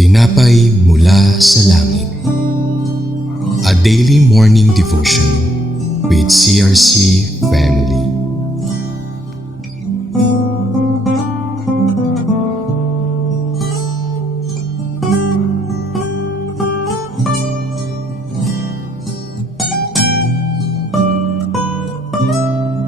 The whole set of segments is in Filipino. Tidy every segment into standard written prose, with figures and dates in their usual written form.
Tinapay mula sa langit. A daily morning devotion with CRC Family.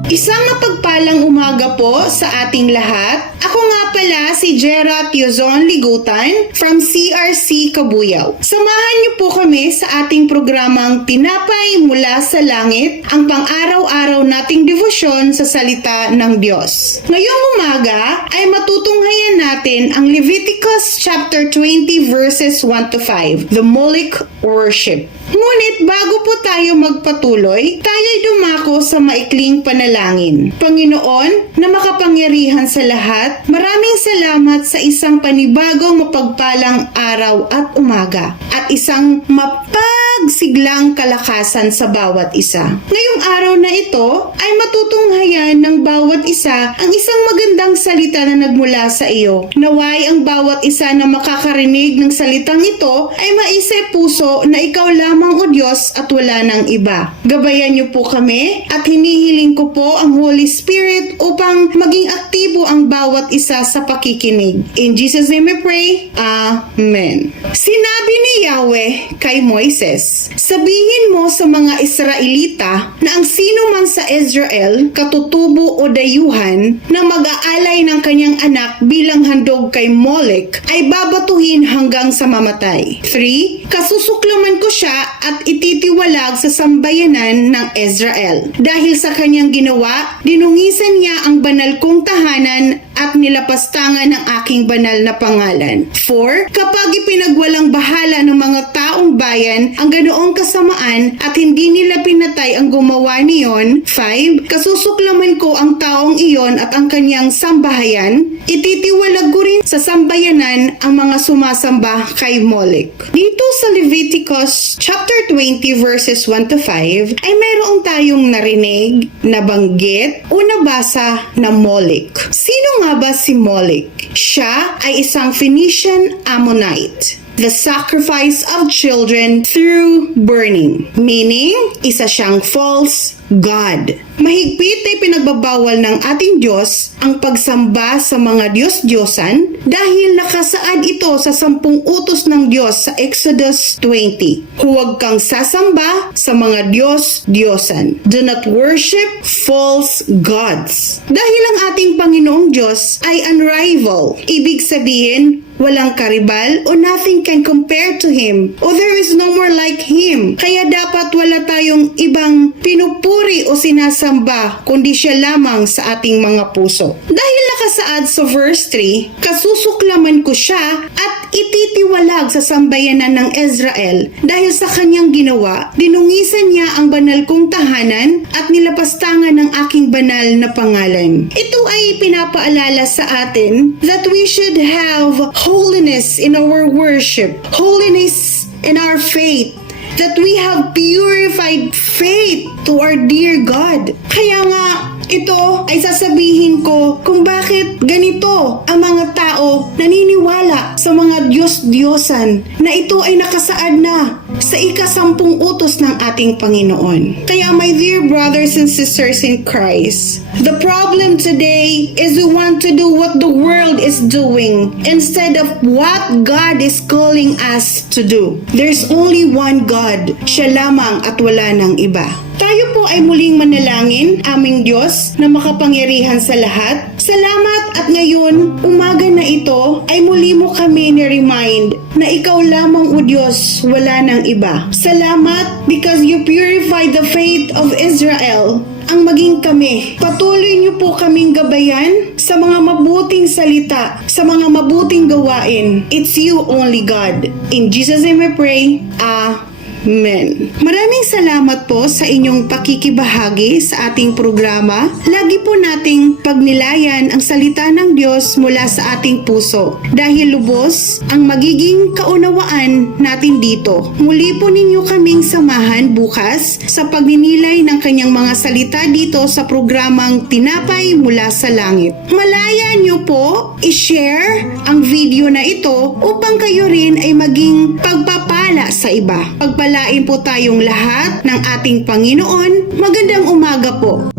Isang mapagpalang umaga po sa ating lahat. Ako nga pala si Jera Tiozon Ligutan from CRC Cabuyao. Samahan niyo po kami sa ating programang Tinapay mula sa Langit, ang pang-araw-araw nating devosyon sa salita ng Diyos. Ngayong umaga ay matutunghayan natin ang Leviticus chapter 20 verses 1 to 5, the Moloch worship. Ngunit bago po tayo magpatuloy, tayo'y dumako sa maikling panalangin. Panginoon, na makapangyarihan sa lahat, maraming salamat sa isang panibagong mapagpalang araw at umaga at isang mapagsiglang kalakasan sa bawat isa. Ngayong araw na ito ay matutunghayan ng bawat isa ang isang magandang salita na nagmula sa iyo. Naway ang bawat isa na makakarinig ng salitang ito ay maisip puso na ikaw lamang o Diyos at wala ng iba. Gabayan niyo po kami at hinihiling ko po ang Holy Spirit upang maging aktibo ang bawat isa sa pakikinig. In Jesus' name we pray. Amen. Sinabi ni Yahweh kay Moises, sabihin mo sa mga Israelita na ang sino man sa Israel, katutubo o dayuhan, na mag-aalay ng kanyang anak bilang handog kay Molech ay babatuhin hanggang sa mamatay. 3. Kasusuklaman ko siya at ititiwalag sa sambayanan ng Israel. Dahil sa kanyang ginawa, dinungisan niya ang banal kong tahanan at nilapastangan ng aking banal na pangalan. 4. Kapag ipinagwalang bahala ng mga taong bayan ang ganoong kasamaan at hindi nila pinatay ang gumawa niyon. 5. Kasusuklaman ko ang taong iyon at ang kanyang sambahayan. Ititiwalag ko rin sa sambayanan ang mga sumasamba kay Molech. Dito sa Leviticus chapter 20 verses 1 to 5 ay mayroong tayong narinig, nabanggit o nabasa na Molech. Sino nga ba si Molech? Siya ay isang Phoenician Ammonite. The sacrifice of children through burning. Meaning, isa siyang false God. Mahigpit ay pinagbabawal ng ating Diyos ang pagsamba sa mga Diyos-Diyosan dahil nakasaad ito sa 10 utos ng Diyos sa Exodus 20. Huwag kang sasamba sa mga Diyos-Diyosan. Do not worship false gods. Dahil ang ating Panginoong Diyos ay unrivaled. Ibig sabihin, walang karibal o nothing can compare to Him. O there is no more like Him. Kaya dapat wala tayong ibang pinupuri o sinasamba kundi siya lamang sa ating mga puso. Dahil nakasaad sa verse 3, kasusuklaman ko siya at ititiwalag sa sambayanan ng Israel. Dahil sa kanyang ginawa, dinungisan niya ang banal kong tahanan at nilapastangan ng aking banal na pangalan. Ito ay pinapaalala sa atin that we should have holiness in our worship, holiness in our faith, that we have purified faith to our dear God. Kaya nga, ito ay sasabihin ko kung bakit ganito ang mga tao naniniwala sa mga Diyos-Diyosan na ito ay nakasaad na sa ika-10 utos ng ating Panginoon. Kaya my dear brothers and sisters in Christ, the problem today is we want to do what the world is doing instead of what God is calling us to do. There's only one God. Siya lamang at wala ng iba. Tayo po ay muling manalangin, aming Diyos na makapangyarihan sa lahat. Salamat at ngayon, umaga na ito ay muli mo kami ni-remind na ikaw lamang o Diyos, wala ng iba. Salamat because you purified the faith of Israel. Ang maging kami, patuloy niyo po kaming gabayan sa mga mabuting salita, sa mga mabuting gawain. It's you only God. In Jesus' name we pray. Amen. Amen. Maraming salamat po sa inyong pakikibahagi sa ating programa. Lagi po nating pagnilayan ang salita ng Diyos mula sa ating puso dahil lubos ang magiging kaunawaan natin dito. Muli po ninyo kaming samahan bukas sa pagninilay ng kanyang mga salita dito sa programang Tinapay Mula sa Langit. Malaya nyo po i-share ang video na ito upang kayo rin ay maging pagpapala sa iba. Pagpalain po tayong lahat ng ating Panginoon. Magandang umaga po.